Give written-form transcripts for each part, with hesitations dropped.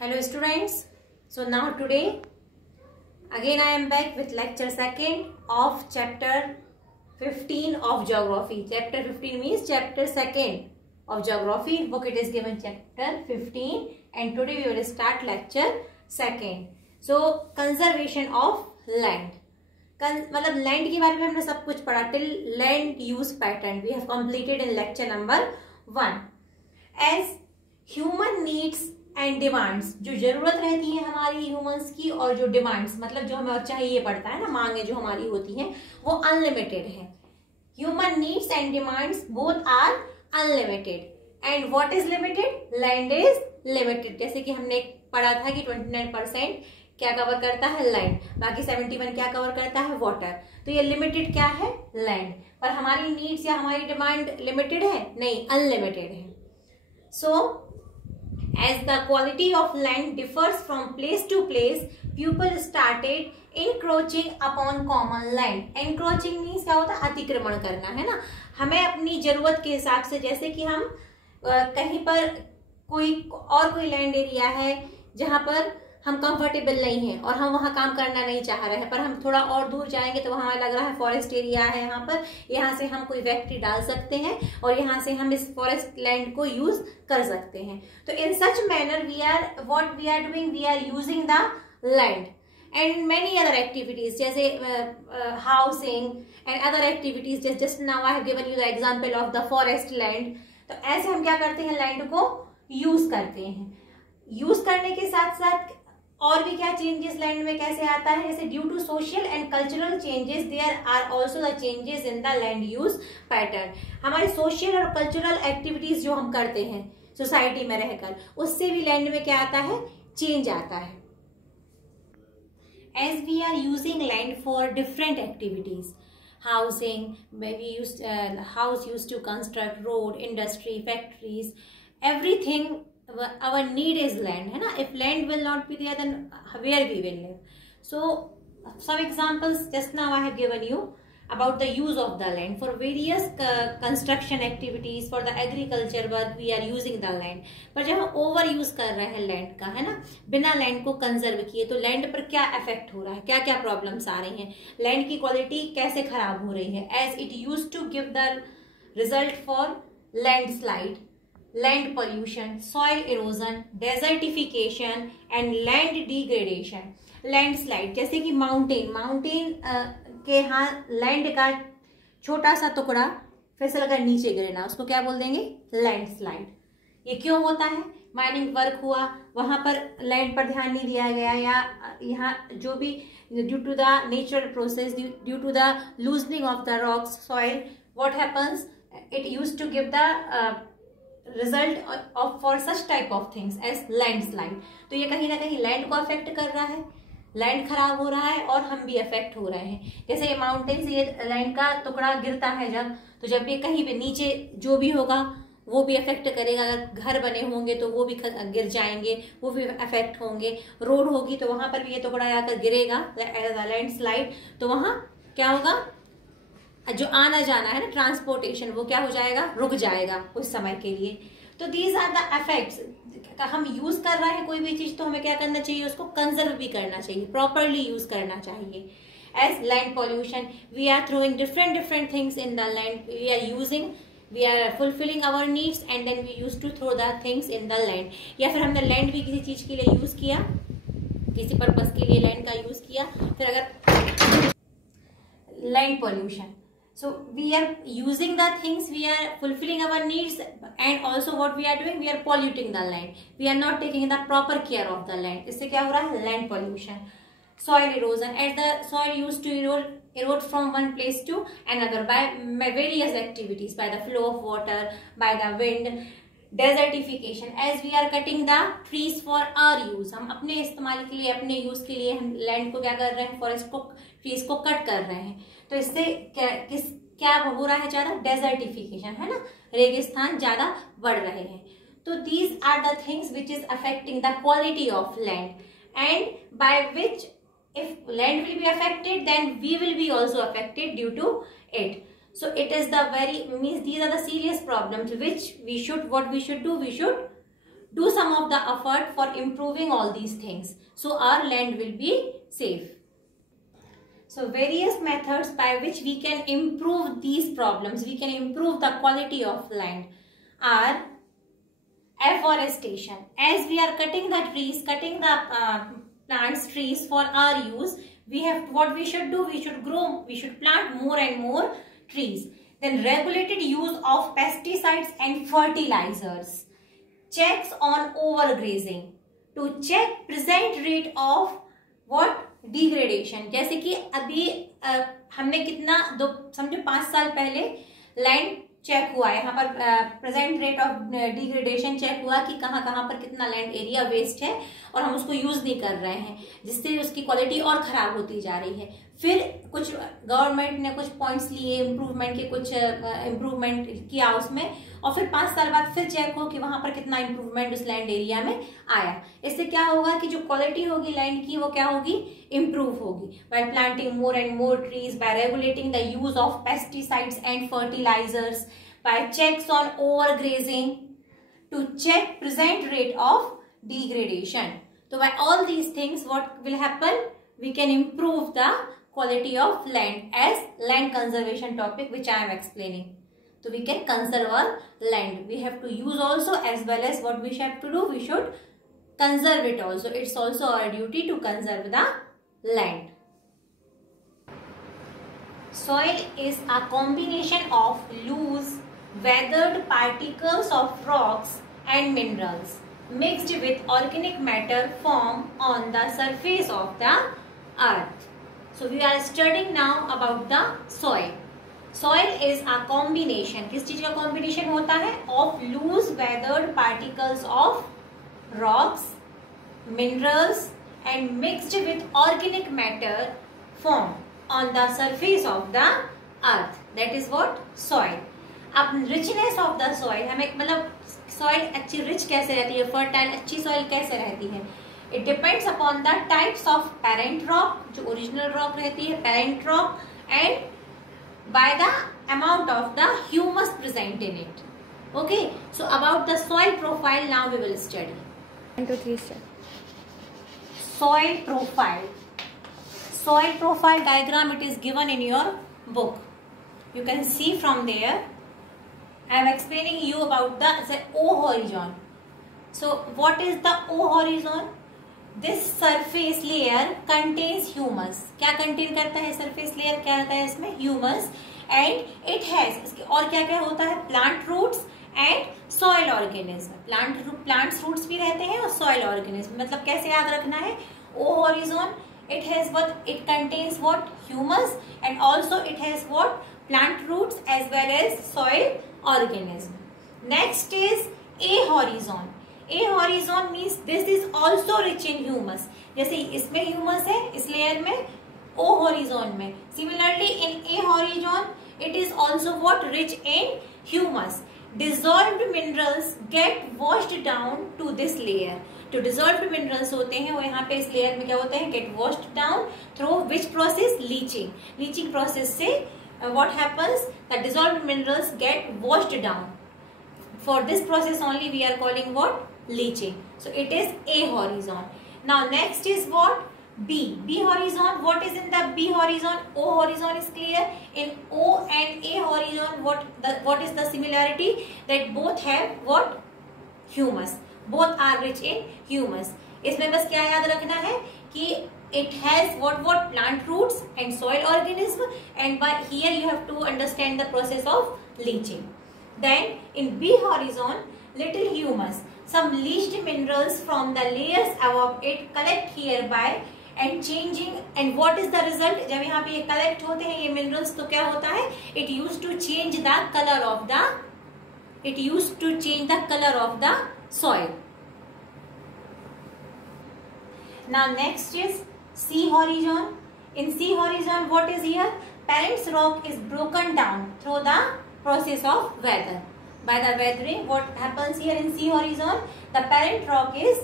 Hello students. So now today again I am back with lecture 2nd of chapter 15 of geography. Chapter 15 means chapter 2nd of geography. In book it is given chapter 15 and today we will start lecture 2nd. So conservation of land. मतलब land के बारे में हमने सब कुछ पढ़ा till land use pattern we have completed in lecture number 1. As human needs and demands, जो जरूरत रहती है हमारी ह्यूमंस की और जो डिमांड्स मतलब जो हमें चाहिए पड़ता है ना, मांगे जो हमारी होती हैं वो अनलिमिटेड है. Human needs and demands both are unlimited and what is limited, land is limited. जैसे कि हमने पढ़ा था कि 29% क्या कवर करता है, लैंड, बाकी 71 क्या कवर करता है, वाटर. तो ये लिमिटेड क्या है, लैंड. पर हमारी नीड्स या हमारी डिमांड लिमिटेड है नहीं, अनलिमिटेड है. सो as the quality of land differs from place to place, people started encroaching upon common land. encroaching means क्या होता है, अतिक्रमण करना है ना. हमें अपनी जरूरत के हिसाब से, जैसे कि हम कहीं पर कोई लैंड एरिया है जहां पर हम कंफर्टेबल नहीं है और हम वहां काम करना नहीं चाह रहे हैं, पर हम थोड़ा और दूर जाएंगे तो वहां लग रहा है फॉरेस्ट एरिया है, यहाँ से हम कोई फैक्ट्री डाल सकते हैं और यहाँ से हम इस फॉरेस्ट लैंड को यूज कर सकते हैं. तो in such manner we are doing, we are using the land and many other activities जैसे housing and other activities. Just now I have given you the example of the forest land. तो ऐसे हम क्या करते हैं, land को use करते हैं. यूज करने के साथ साथ और भी क्या चेंजेस लैंड में कैसे आता है, जैसे due to social and cultural changes there are also the changes in the land use pattern. हमारे सोशल और कल्चरल एक्टिविटीज जो हम करते हैं सोसाइटी में रहकर, उससे भी लैंड में क्या आता है, चेंज आता है. As we are using land for different activities, housing, maybe house used to construct, road, industry, factories, everything. Our need is land, है ना. If land will not be there, then where we will live? So some examples just now I have given you about the use of the land for various construction activities, for the agriculture work we are using the land. पर जब हम over use कर रहे हैं land का, है ना, बिना लैंड को कंजर्व किए, तो लैंड पर क्या इफेक्ट हो रहा है, क्या क्या प्रॉब्लम्स आ रही हैं, लैंड की क्वालिटी कैसे खराब हो रही है. As it use to give the result for landslide, land pollution, soil erosion, desertification and land degradation. Landslide जैसे कि माउंटेन के यहाँ लैंड का छोटा सा टुकड़ा फिसल कर नीचे गिरना, उसको क्या बोल देंगे, लैंडस्लाइड. ये क्यों होता है, माइनिंग वर्क हुआ, वहां पर लैंड पर ध्यान नहीं दिया गया, या यहाँ जो भी due to the natural process, due to the loosening of the rocks, soil, what happens, it use to give the result of for such type of things as landslide. तो ये कहीं ना कहीं लैंड को अफेक्ट कर रहा है, land खराब हो रहा है और हम भी अफेक्ट हो रहे हैं. जैसे ये माउंटेन से ये लैंड का टुकड़ा गिरता है जब ये कहीं भी नीचे जो भी होगा वो भी अफेक्ट करेगा. अगर घर बने होंगे तो वो भी गिर जाएंगे, वो भी अफेक्ट होंगे. रोड होगी तो वहां पर भी ये टुकड़ा जाकर गिरेगा एज अ लैंडस्लाइड. तो वहां क्या होगा, जो आना जाना है ना, ट्रांसपोर्टेशन, वो क्या हो जाएगा, रुक जाएगा कुछ समय के लिए. तो दीज आर द इफेक्ट्स. हम यूज कर रहे हैं कोई भी चीज तो हमें क्या करना चाहिए, उसको कंजर्व भी करना चाहिए, प्रॉपरली यूज करना चाहिए. As land pollution, we are throwing different things in the land, we are fulfilling our needs and then we use to throw the things in the land. या फिर हमने लैंड भी किसी चीज के लिए यूज किया, किसी पर्पज के लिए लैंड का यूज किया, फिर अगर land pollution. So we are using the things, we are fulfilling our needs, and also what we are doing, we are polluting the land. We are not taking the proper care of the land. इससे क्या हो रहा है, land pollution. Soil erosion, as the soil used to erode from one place to another by various activities, by the flow of water, by the wind. Desertification, as we are cutting the trees for our use. हम अपने इस्तेमाल के लिए, अपने use के लिए हम land को क्या कर रहे हैं, फॉरेस्ट को, ट्रीज को कट कर रहे हैं. तो इससे क्या हो रहा है, ज्यादा डेजर्टिफिकेशन, है ना, रेगिस्तान ज्यादा बढ़ रहे हैं. तो these are the things which is affecting the quality of land and by which if land will be affected, then we will be also affected due to it. So it is the these are the serious problems which we should, what we should do, we should do some of the effort for improving all these things, so our land will be safe. So various methods by which we can improve these problems, we can improve the quality of land, are afforestation. As we are cutting the trees, cutting the plants, trees for our use, what we should do, we should plant more and more trees. Then regulated use of pesticides and fertilizers. Checks on overgrazing to check present rate of what degradation. जैसे कि अभी हमने कितना समझो 5 साल पहले land check हुआ है, यहाँ पर present rate of degradation check हुआ कि कहाँ पर कितना लैंड एरिया वेस्ट है और हम उसको यूज नहीं कर रहे हैं, जिससे उसकी क्वालिटी और खराब होती जा रही है. फिर कुछ गवर्नमेंट ने कुछ पॉइंट्स लिए, इम्प्रूवमेंट के कुछ इम्प्रूवमेंट किया उसमें, और फिर 5 साल बाद फिर चेक हो कि वहां पर कितना इम्प्रूवमेंट उस लैंड एरिया में आया. इससे क्या होगा कि जो क्वालिटी होगी लैंड की वो क्या होगी, इम्प्रूव होगी. By planting more and more trees, by regulating the use of pesticides and fertilisers, by checks on overgrazing to check present rate of degradation. So by all these things, what will happen? We can improve the quality of land as land conservation topic which I am explaining. So we can conserve our land. We have to use also, as well as what we have to do, we should conserve it also. It's also our duty to conserve the land. Soil is a combination of loose, weathered particles of rocks and minerals mixed with organic matter formed on the surface of the earth. So we are studying now about the soil. Soil is a combination. किस चीज का combination होता है? Of loose weathered particles of rocks, minerals and mixed with organic matter formed on the surface of the earth. That is what soil. अब richness of the soil, हमें मतलब soil अच्छी rich कैसे रहती है, फर्टाइल अच्छी सॉइल कैसे रहती है? It depends upon the types of parent rock, जो ओरिजिनल रॉक रहती है parent rock, and by the amount of the humus present in it. Okay, so about the soil profile now we will study. 1 2 3 soil profile. Soil profile diagram, it is given in your book. You can see from there. I am explaining you about the O horizon. So what is the O horizon? This surface layer contains humus. क्या contain करता है surface layer? क्या होता है इसमें? Humus. And it has, इसके और क्या क्या होता है? Plant roots and soil organism. Plants roots भी रहते हैं और soil organism. मतलब कैसे याद रखना है? O horizon, it has what? It contains what? Humus, and also it has what? Plant roots as well as soil organism. Next is A horizon. A horizon means this is also rich in humus. जैसे इसमें humus है इस layer में, O horizon में. Similarly in A horizon it is also what? Rich in humus. Dissolved minerals get washed down to this layer. जो dissolved minerals होते हैं वो यहाँ पे इस layer में क्या होते हैं? Get washed down through which process? Leaching. Leaching process से what happens? The dissolved minerals get washed down. For this process only we are calling what? Leaching. So it is A horizon. Now next is what? B. B horizon. What is in the B horizon? O horizon is clear. In O and A horizon, what is the similarity? That both have what? Humus. Both are rich in humus. इसमें बस क्या याद रखना है कि it has what plant roots and soil organism, and by here you have to understand the process of leaching. Then in B horizon, little humus, some leached minerals from the layers above it collect hereby and changing, and what is the result? जब यहाँ पे ये collect होते हैं ये minerals तो क्या होता है? It used to change the color of the soil. Now next is C horizon. In C horizon, what is here? Parent rock is broken down through the process of weather. By the weathering, what happens here in C horizon? The parent rock is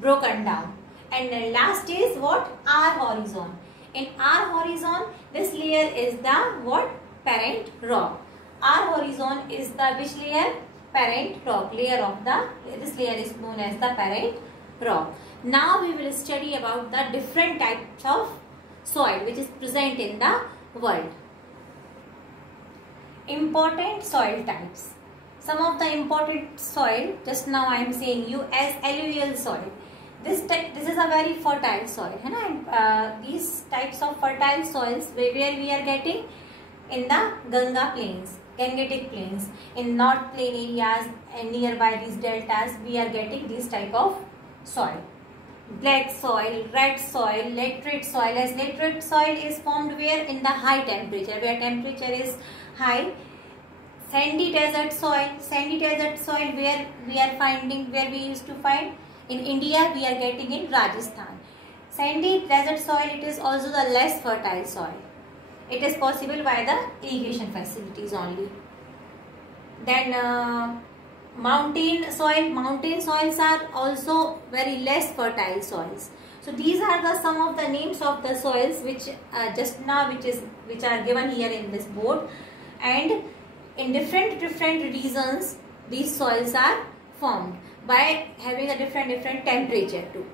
broken down. And the last is what? R horizon. In R horizon, this layer is the what? Parent rock. R horizon is the which layer? parent rock. This layer is known as the parent rock. Now we will study about the different types of soil which is present in the world. Important soil types. Some of the important soil, just now I am saying you as alluvial soil. This is a very fertile soil, है ना? These types of fertile soils where we are getting in the Gangetic plains, in North Plain areas and nearby these deltas, we are getting this type of soil. Black soil, red soil, laterite soil. As laterite soil is formed where? In the high temperature, where temperature is high. Sandy desert soil where we used to find in India, we are getting in Rajasthan. Sandy desert soil, it is also the less fertile soil. It is possible by the irrigation facilities only. Then mountain soils are also very less fertile soils. So these are some of the names of the soils which which are given here in this board, and in different regions these soils are formed by having a different temperature too,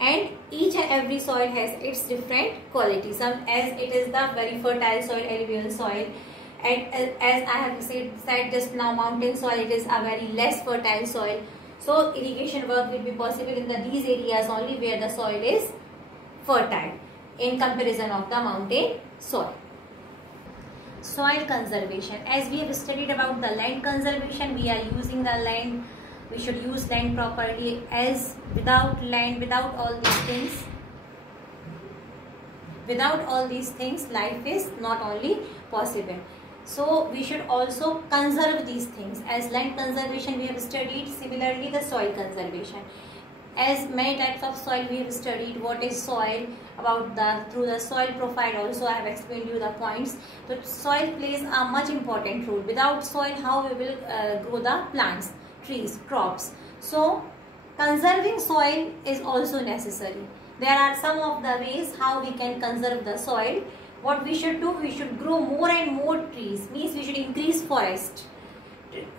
and each and every soil has its different qualities. As it is the very fertile soil, alluvial soil, and as I have said just now, mountain soil, it is a very less fertile soil. So irrigation work will be possible in these areas only where the soil is fertile in comparison of the mountain soil. Soil conservation. As we have studied about the land conservation, we are using the land. We should use land properly, as without land, without all these things, life is not only possible. So we should also conserve these things. As land conservation we have studied, similarly the soil conservation. As many types of soil we have studied, what is soil, through the soil profile also I have explained you the points. So soil plays a much important role. Without soil, how we will grow the plants, trees, crops. So conserving soil is also necessary. There are some of the ways how we can conserve the soil. What we should do, we should grow more and more trees, means we should increase forest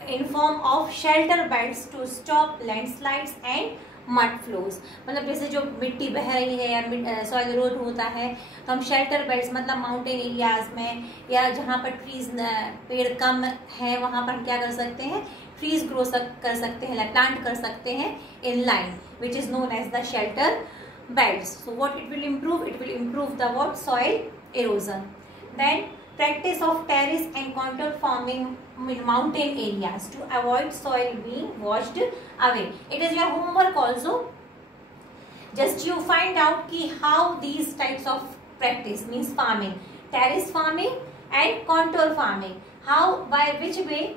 in form of shelter belts to stop landslides and mud flows. मतलब जैसे जो मिट्टी बह रही है या soil Erode होता है, तो हम शेल्टर बेल्ट्स, मतलब माउंटेन एरियाज में या जहाँ पर ट्रीज पेड़ कम है वहाँ पर हम क्या कर सकते हैं, ट्रीज ग्रो कर सकते हैं, प्लांट कर सकते हैं in line, which is known as the shelter belts. So what it will improve the what? Soil erosion. Then practice of terrace and contour farming in mountain areas to avoid soil being washed away. It is your homework also. Just you find out ki how these types of practice, means farming, terrace farming and contour farming, how, by which way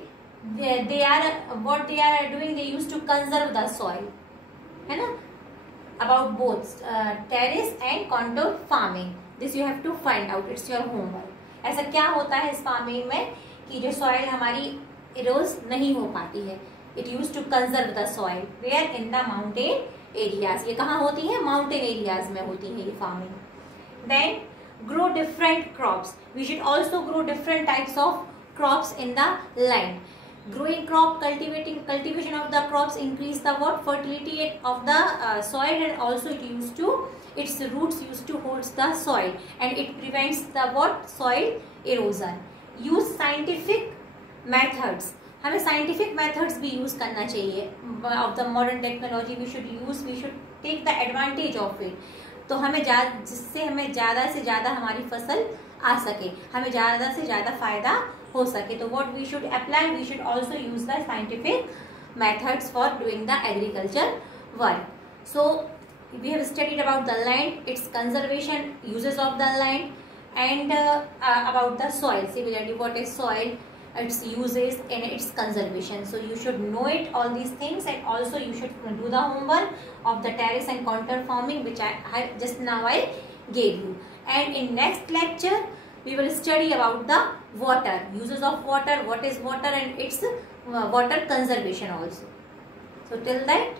they are doing, they used to conserve the soil, है ना? About both terrace and contour farming, this you have to find out. It's your homework. ऐसा क्या होता है इस farming में कि जो सॉइल हमारी इरोज नहीं हो पाती है. It use to conserve the soil where in the mountain areas. ये कहाँ होती है? माउंटेन एरियाज में होती है ये farming. Then grow different crops. We should also grow different types of crops in the land. Growing crop, cultivation of the crops increase the what? Fertility of the soil, and also its roots used to hold the soil, and it prevents the what? Soil erosion. Use scientific methods. हमें scientific methods भी use करना चाहिए. Of the modern technology we should take the advantage of it. तो हमें जिससे हमें ज़्यादा से ज़्यादा हमारी फसल आ सके, हमें ज़्यादा से ज़्यादा फायदा हो सके. तो what we should apply, we should also use the scientific methods for doing the agriculture work. So we have studied about the land, its conservation, uses of the land, and about the soil. Similarly, what is soil, its uses and its conservation. So you should know it, all these things, and also you should do the homework of the terrace and contour farming, which I just now I gave you. And in next lecture we will study about the water, uses of water, what is water, and its water conservation also. So till that,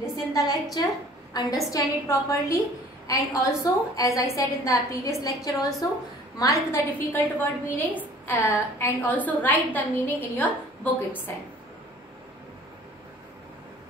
listen the lecture, understand it properly, and also, as I said in the previous lecture also, mark the difficult word meanings and also write the meaning in your book itself.